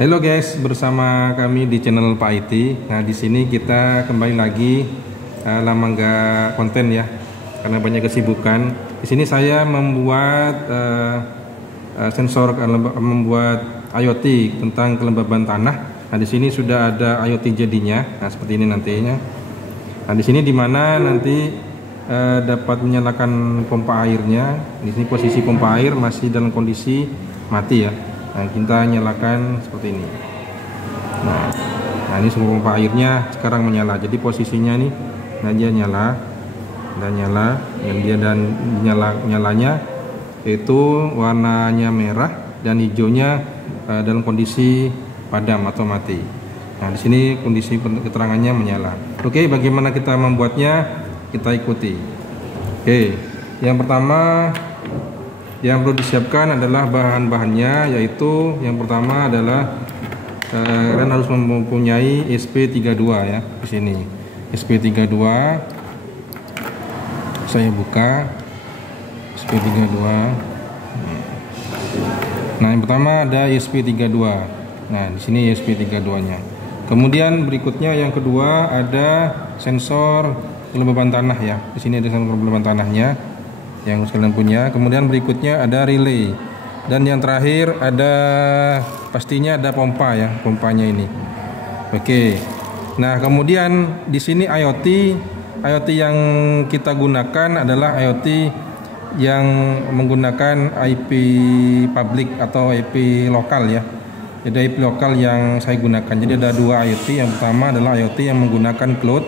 Halo guys, bersama kami di channel Pak IT. Nah, di sini kita kembali lagi lama nggak konten ya, karena banyak kesibukan. Di sini saya membuat sensor, membuat IoT tentang kelembaban tanah. Nah, di sini sudah ada IoT jadinya. Nah, seperti ini nantinya. Nah, di sini dimana nanti dapat menyalakan pompa airnya. Di sini posisi pompa air masih dalam kondisi mati ya. Nah, kita nyalakan seperti ini. Nah, ini semua pompa airnya sekarang menyala. Jadi posisinya nih, nah dia nyala dan nyala, dan nyalanya itu warnanya merah dan hijaunya dalam kondisi padam atau mati. Nah, di sini kondisi keterangannya menyala. Oke, bagaimana kita membuatnya? Kita ikuti. Oke, yang pertama yang perlu disiapkan adalah bahan-bahannya, yaitu yang pertama adalah kalian harus mempunyai SP32 ya. Di sini SP32 saya buka SP32. Nah, yang pertama ada SP32. Nah, di sini SP32-nya. Kemudian berikutnya yang kedua ada sensor kelembaban tanah ya. Di sini ada sensor kelembaban tanahnya yang kalian punya. Kemudian berikutnya ada relay, dan yang terakhir ada pastinya ada pompa ya, pompanya ini. Oke. Nah, kemudian di sini IoT yang kita gunakan adalah IoT yang menggunakan IP public atau IP lokal ya. Jadi IP lokal yang saya gunakan. Jadi ada dua IoT. Yang pertama adalah IoT yang menggunakan cloud,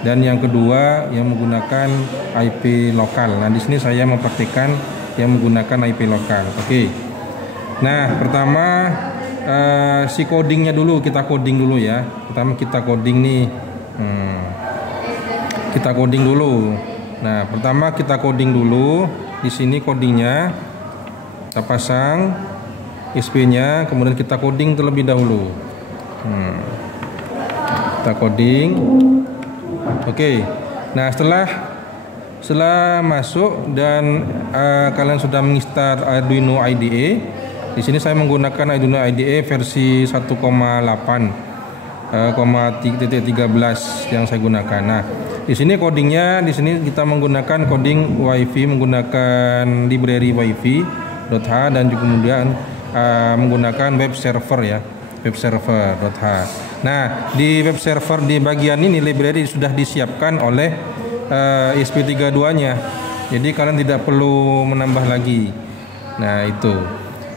dan yang kedua yang menggunakan IP lokal. Nah, di sini saya mempraktikkan yang menggunakan IP lokal. Oke. Nah, pertama si codingnya dulu, kita coding dulu ya. Pertama kita coding nih. Kita coding dulu. Nah, pertama kita coding dulu. Di sini codingnya kita pasang SP-nya, kemudian kita coding terlebih dahulu. Kita coding. Oke. Nah, setelah masuk dan kalian sudah menginstal Arduino IDE. Di sini saya menggunakan Arduino IDE versi 1,8,13 yang saya gunakan. Nah, di sini codingnya, di sini kita menggunakan coding WiFi, menggunakan library wifi.h, dan juga kemudian menggunakan web server ya, web server.h. Nah, di web server di bagian ini library sudah disiapkan oleh SP32-nya. Jadi kalian tidak perlu menambah lagi. Nah, itu.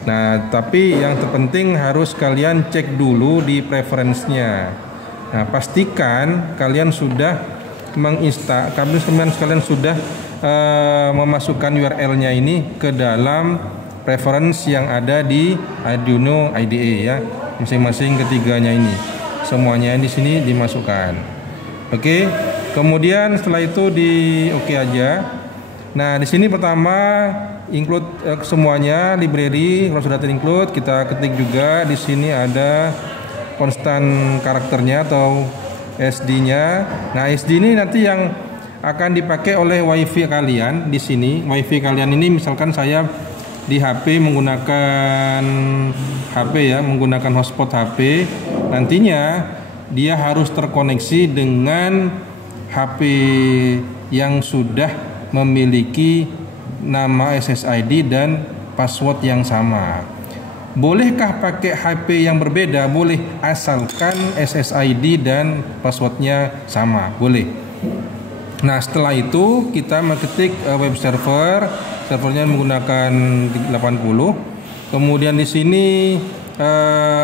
Nah, tapi yang terpenting harus kalian cek dulu di preference-nya. Nah, pastikan kalian sudah kalian sudah memasukkan URL-nya ini ke dalam preference yang ada di Arduino IDE ya. Masing-masing ketiganya ini. Semuanya di sini dimasukkan. Oke. Kemudian setelah itu di oke aja. Nah, di sini pertama include semuanya library. Kalau sudah ter-include, kita ketik juga. Di sini ada konstan karakternya atau SD-nya. Nah, SD ini nanti yang akan dipakai oleh WiFi kalian. Di sini WiFi kalian ini, misalkan saya di HP menggunakan menggunakan hotspot HP, nantinya dia harus terkoneksi dengan HP yang sudah memiliki nama SSID dan password yang sama. Bolehkah pakai HP yang berbeda? Boleh, asalkan SSID dan passwordnya sama, boleh. Nah, setelah itu kita mengetik web server. Servernya menggunakan 80. Kemudian di sini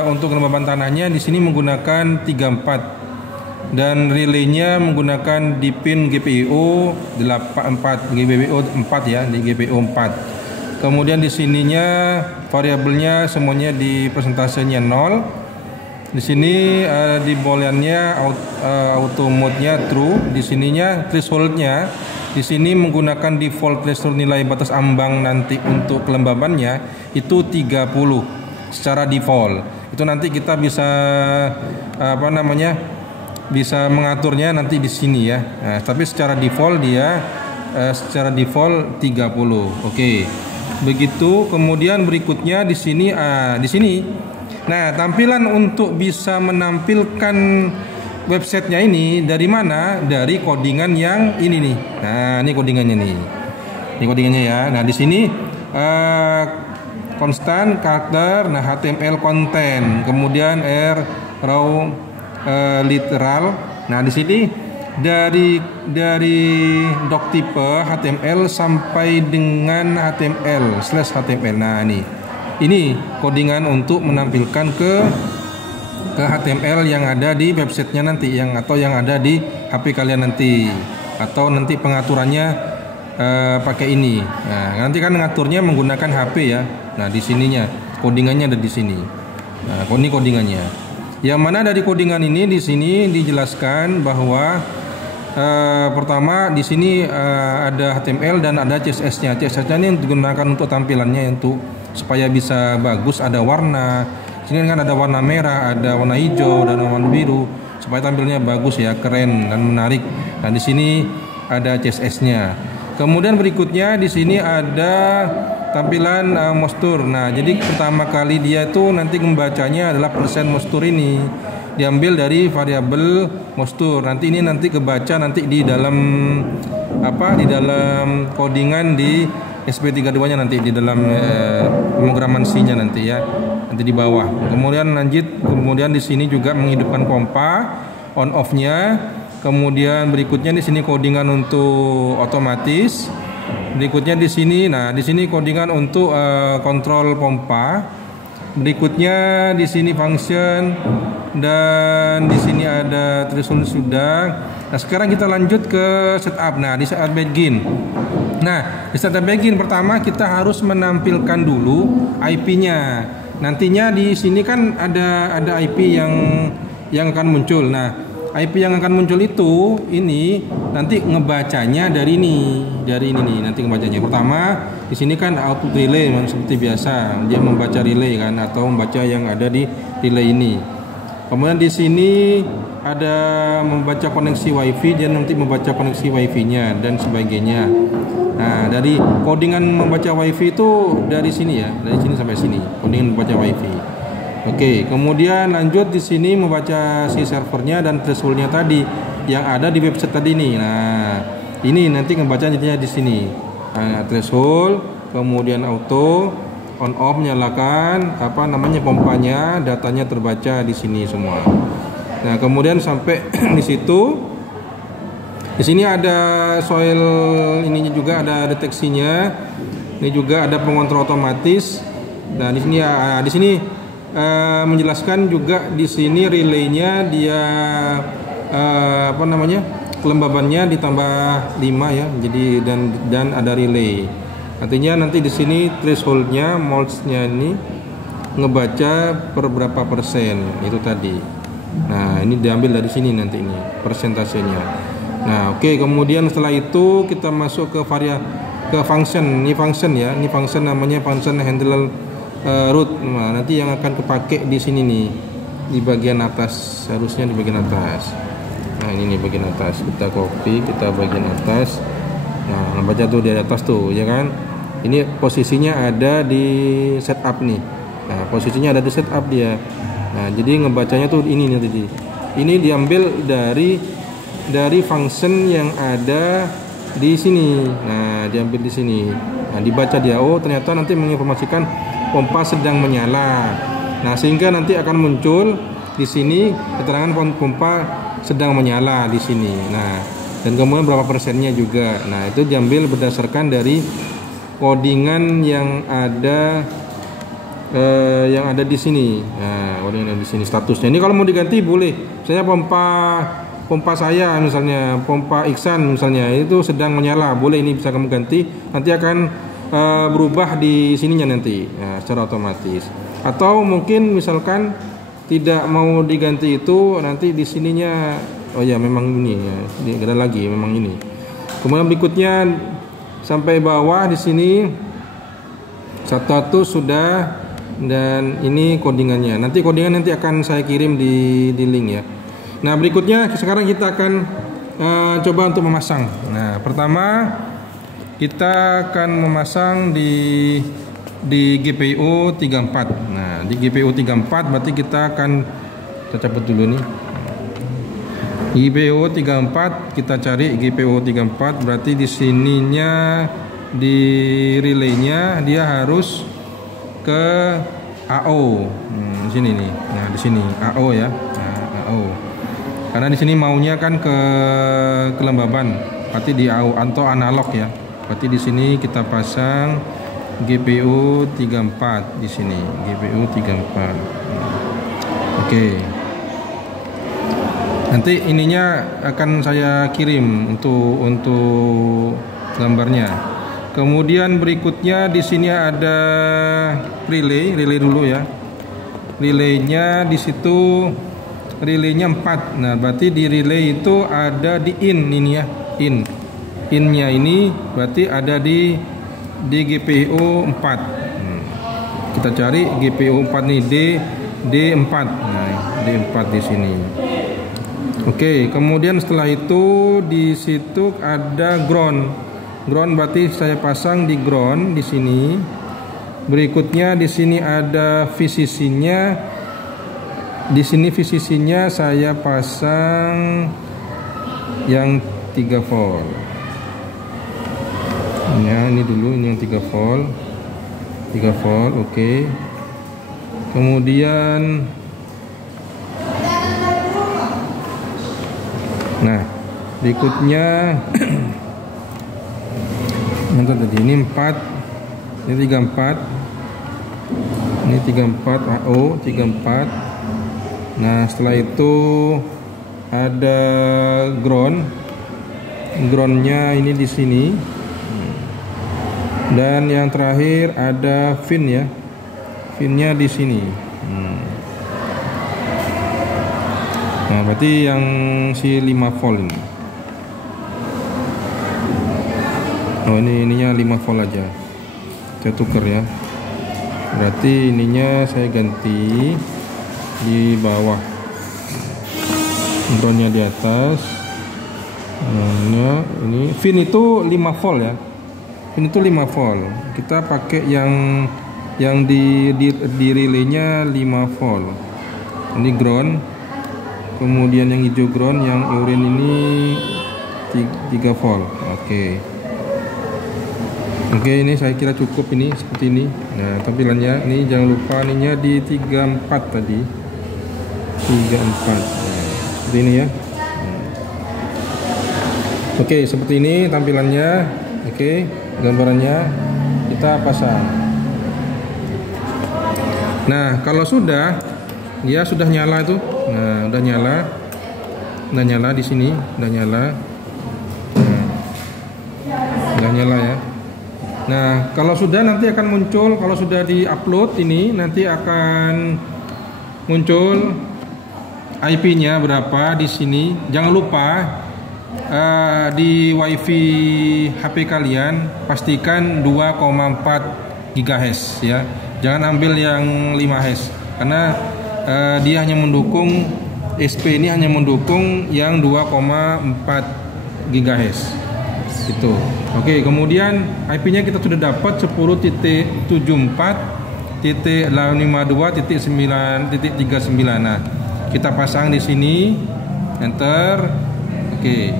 untuk kelembaban tanahnya di sini menggunakan 34, dan relaynya menggunakan di pin GPIO 84, GPIO 4 ya, di GPIO 4. Kemudian di sininya variabelnya semuanya di persentasenya 0. Di sini di booleannya auto mode-nya true. Di sininya threshold-nya di sini menggunakan default threshold, nilai batas ambang nanti untuk kelembabannya itu 30 secara default. Itu nanti kita bisa bisa mengaturnya nanti di sini ya. Nah, tapi secara default dia 30. Oke. Begitu. Kemudian berikutnya di sini Nah, tampilan untuk bisa menampilkan websitenya ini dari mana? Dari codingan yang ini nih. Nah, ini codingannya nih. Ini codingannya ya. Nah, di sini konstan karakter, nah HTML konten, kemudian raw literal. Nah, di sini dari doc type HTML sampai dengan HTML/HTML. Nah, ini codingan untuk menampilkan ke HTML yang ada di websitenya nanti, yang ada di HP kalian nanti, atau nanti pengaturannya pakai ini. Nah, nanti kan ngaturnya menggunakan HP ya. Nah, di sininya codingannya ada di sini. Nah, ini codingannya. Yang mana dari codingan ini di sini dijelaskan bahwa pertama di sini ada HTML dan ada CSS-nya. CSS-nya ini digunakan untuk tampilannya, untuk supaya bisa bagus, ada warna. Sini kan ada warna merah, ada warna hijau, dan warna biru, supaya tampilnya bagus ya, keren dan menarik. Nah, di sini ada CSS-nya. Kemudian berikutnya di sini ada tampilan mostur. Nah, jadi pertama kali dia tuh nanti membacanya adalah persen mostur ini. Diambil dari variabel mostur. Nanti kebaca nanti di dalam di dalam codingan di SP32-nya, nanti di dalam pemrograman C-nya nanti ya. Nanti di bawah. Kemudian di sini juga menghidupkan pompa on off-nya. Kemudian berikutnya di sini codingan untuk otomatis. Berikutnya di sini, codingan untuk kontrol pompa. Berikutnya di sini function, dan di sini ada threshold sudah. Nah, sekarang kita lanjut ke setup. Nah, di saat begin. Nah, di saat begin pertama kita harus menampilkan dulu IP-nya. Nantinya di sini kan ada IP yang akan muncul. Nah, IP yang akan muncul itu ini nanti ngebacanya dari ini nih, nanti ngebacanya. Pertama di sini kan output relay seperti biasa, dia membaca relay kan, atau membaca yang ada di relay ini. Kemudian di sini ada membaca koneksi WiFi, dia nanti membaca koneksi WiFi-nya dan sebagainya. Nah, dari codingan membaca WiFi itu dari sini ya, dari sini sampai sini, codingan membaca WiFi. Oke, kemudian lanjut di sini membaca si servernya dan thresholdnya tadi yang ada di website tadi nih. Nah, ini nanti ngebaca jadinya di sini. Nah, threshold, kemudian auto, on off nyalakan, pompanya, datanya terbaca di sini semua. Nah, kemudian sampai di situ. Di sini ada soil ininya juga, ada deteksinya. Ini juga ada pengontrol otomatis. Nah, di sini menjelaskan juga di sini relaynya dia kelembabannya ditambah 5 ya. Jadi dan ada relay. Artinya nanti di sini thresholdnya, modes-nya ini ngebaca per berapa persen itu tadi. Nah, ini diambil dari sini nanti ini persentasenya. Nah, oke, kemudian setelah itu kita masuk ke function. Ini function ya. Ini function namanya function handle root. Nah, nanti yang akan kepake di sini nih, di bagian atas, harusnya di bagian atas. Nah, ini nih bagian atas. Kita copy, kita bagian atas. Nah, baca tuh di atas tuh, ya kan? Ini posisinya ada di setup nih. Nah, posisinya ada di setup dia. Nah, jadi ngebacanya tuh ini nih tadi. Ini diambil dari function yang ada di sini. Nah, diambil di sini. Nah, dibaca dia. Oh, ternyata nanti menginformasikan pompa sedang menyala. Nah, sehingga nanti akan muncul di sini keterangan pompa sedang menyala di sini. Nah, dan kemudian berapa persennya juga. Nah, itu diambil berdasarkan dari codingan yang ada di sini. Nah, codingan di sini statusnya. Ini kalau mau diganti boleh. Misalnya pompa saya misalnya, pompa Iksan misalnya itu sedang menyala, boleh ini bisa kamu ganti, nanti akan berubah di sininya nanti secara otomatis. Atau mungkin misalkan tidak mau diganti itu, nanti di sininya oh ya memang ini ya, ada lagi memang ini. Kemudian berikutnya sampai bawah di sini status sudah, dan ini codingannya. Nanti codingan akan saya kirim di link ya. Nah, berikutnya sekarang kita akan coba untuk memasang. Nah, pertama kita akan memasang di GPIO 34. Nah, di GPU 34 berarti kita cabut dulu nih. GPU 34 kita cari GPU 34 berarti di sininya di relaynya dia harus ke AO. Di sini nih. Nah, di sini AO ya. Nah, AO. Karena di sini maunya kan ke kelembaban. Berarti di AO atau analog ya. Berarti di sini kita pasang GPU 34 di sini. GPU 34. Oke. Nanti ininya akan saya kirim untuk gambarnya. Kemudian berikutnya di sini ada relay dulu ya. Relaynya di situ relaynya 4. Nah, berarti di relay itu ada di ini ya, innya ini berarti ada di GPU 4. Kita cari GPU 4 nih D4. Nah, D4 di sini. Oke, kemudian setelah itu di situ ada ground berarti saya pasang di ground di sini. Berikutnya di sini ada VCC-nya. Di sini VCC-nya saya pasang yang 3 volt. Ya, ini dulu ini yang 3 volt. 3 volt, oke. Kemudian nah, berikutnya nanti tadi ini 4, ini 34, ini 34 AO 34. Nah, setelah itu ada groundnya ini di sini, dan yang terakhir ada fin ya, finnya di sini. Nah, berarti yang si 5 volt ini. Oh, ininya 5 volt aja. Saya tuker ya. Berarti ininya saya ganti di bawah. Groundnya di atas. Nah, ini fin itu 5 volt ya. Fin itu 5 volt. Kita pakai yang di relaynya 5 volt. Ini ground. Kemudian yang hijau ground, yang oranye ini 3 volt. Oke, ini saya kira cukup ini seperti ini. Nah, tampilannya ini jangan lupa ininya di 34 tadi. 34. Nah, seperti ini ya. Oke, seperti ini tampilannya. Oke, gambarannya kita pasang. Nah, kalau dia sudah nyala itu. Nah, udah nyala di sini, udah nyala. Nah, udah nyala ya. Nah, kalau sudah nanti akan muncul, kalau sudah di-upload ini nanti akan muncul IP-nya berapa di sini. Jangan lupa di WiFi HP kalian pastikan 2,4 GHz ya. Jangan ambil yang 5 Hz karena dia hanya mendukung SP ini hanya mendukung yang 2,4 GHz itu. Oke, kemudian IP-nya kita sudah dapat 10.74.52.9.39. Nah, kita pasang di sini, enter. Oke.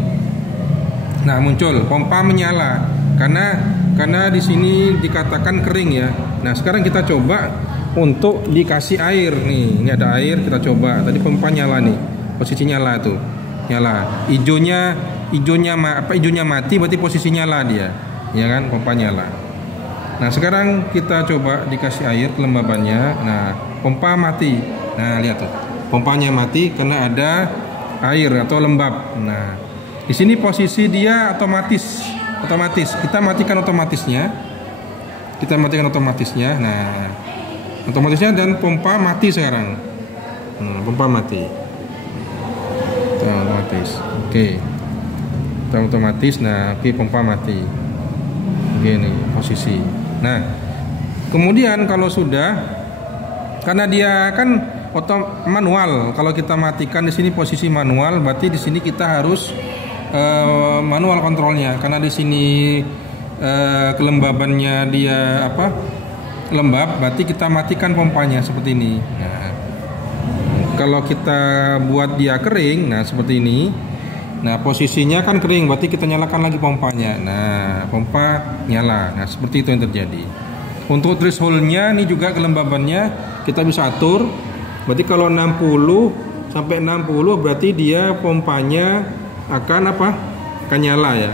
Nah, muncul pompa menyala karena di sini dikatakan kering ya. Nah, sekarang kita coba untuk dikasih air nih. Ini ada air, kita coba. Tadi pompa nyala nih. Posisi nyala tuh. Nyala. Hijaunya mati berarti posisi nyala dia. Ya kan? Pompa nyala. Nah, sekarang kita coba dikasih air kelembabannya. Nah, pompa mati. Nah, lihat tuh. Pompanya mati karena ada air atau lembab. Nah, di sini posisi dia otomatis. Kita matikan otomatisnya. Nah, otomatisnya dan pompa mati sekarang. Pompa mati. Otomatis. Oke. Otomatis. Nah, oke, pompa mati. Oke, nih posisi. Nah, kemudian kalau sudah, karena dia kan manual. Kalau kita matikan di sini posisi manual, berarti di sini kita harus manual kontrolnya. Karena di sini kelembabannya dia lembab, berarti kita matikan pompanya seperti ini. Nah, kalau kita buat dia kering, nah seperti ini. Nah, posisinya kan kering, berarti kita nyalakan lagi pompanya. Nah, pompa nyala. Nah, seperti itu yang terjadi. Untuk threshold-nya ini juga kelembabannya kita bisa atur. Berarti kalau 60 sampai 60 berarti dia pompanya akan apa? Akan nyala ya.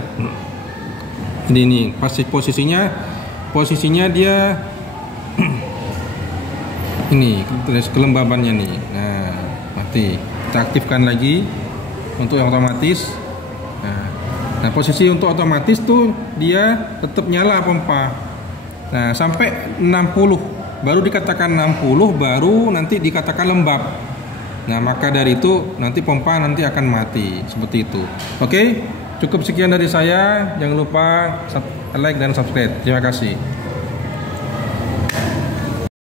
Ini pasti posisinya dia ini kelembabannya nih. Nah, mati. Kita aktifkan lagi untuk yang otomatis. Nah, posisi untuk otomatis tuh dia tetap nyala pompa. Nah, sampai 60 baru dikatakan 60 baru nanti dikatakan lembab. Nah, maka dari itu nanti pompa nanti akan mati seperti itu. Oke, cukup sekian dari saya. Jangan lupa like dan subscribe. Terima kasih.